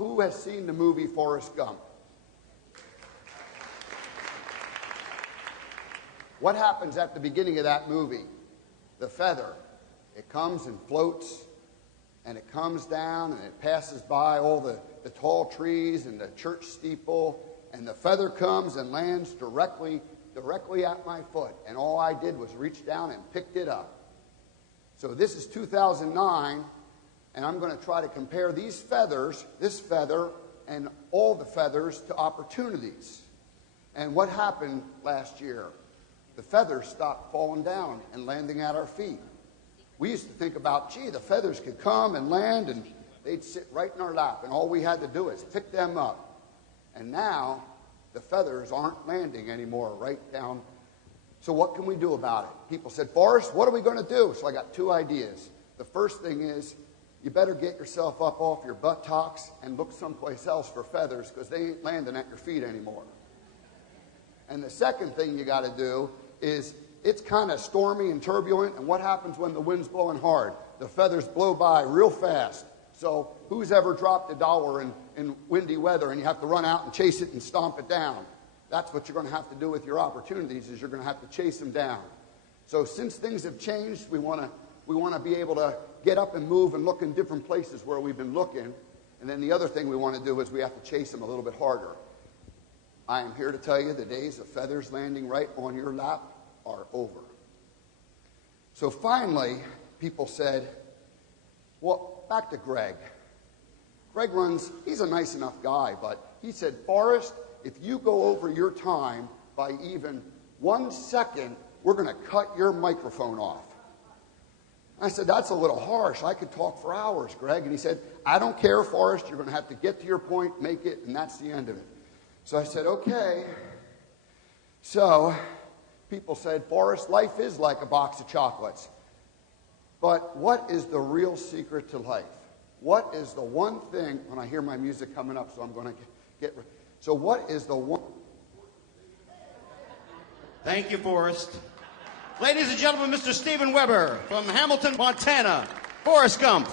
who has seen the movie Forrest Gump? What happens at the beginning of that movie? The feather. It comes and floats, and it comes down, and it passes by all the tall trees and the church steeple, and the feather comes and lands directly at my foot. And all I did was reach down and picked it up. So this is 2009, and I'm going to try to compare these feathers, this feather, and all the feathers to opportunities. And what happened last year? The feathers stopped falling down and landing at our feet. We used to think about, gee, the feathers could come and land, and they'd sit right in our lap, and all we had to do is pick them up. And now, the feathers aren't landing anymore right down. So what can we do about it? People said, Forrest, what are we going to do? So I got two ideas. The first thing is, you better get yourself up off your buttocks and look someplace else for feathers, because they ain't landing at your feet anymore. And the second thing you got to do is, it's kind of stormy and turbulent, and what happens when the wind's blowing hard? The feathers blow by real fast. So who's ever dropped $1 in windy weather and you have to run out and chase it and stomp it down? That's what you're going to have to do with your opportunities, is you're going to have to chase them down. So since things have changed, we want to be able to get up and move and look in different places where we've been looking. And then the other thing we want to do is we have to chase them a little bit harder. I am here to tell you the days of feathers landing right on your lap are over. So finally, people said, well, back to Greg. Greg he's a nice enough guy, but he said, Forrest, if you go over your time by even 1 second, we're going to cut your microphone off. I said, that's a little harsh. I could talk for hours, Greg. And he said, I don't care, Forrest. You're going to have to get to your point, make it, and that's the end of it. So I said, okay. So people said, Forrest, life is like a box of chocolates. But what is the real secret to life? What is the one thing, when I hear my music coming up, so I'm going to get so what is the one? Thank you, Forrest. Ladies and gentlemen, Mr. Steven Weber from Hamilton, Montana, Forrest Gump.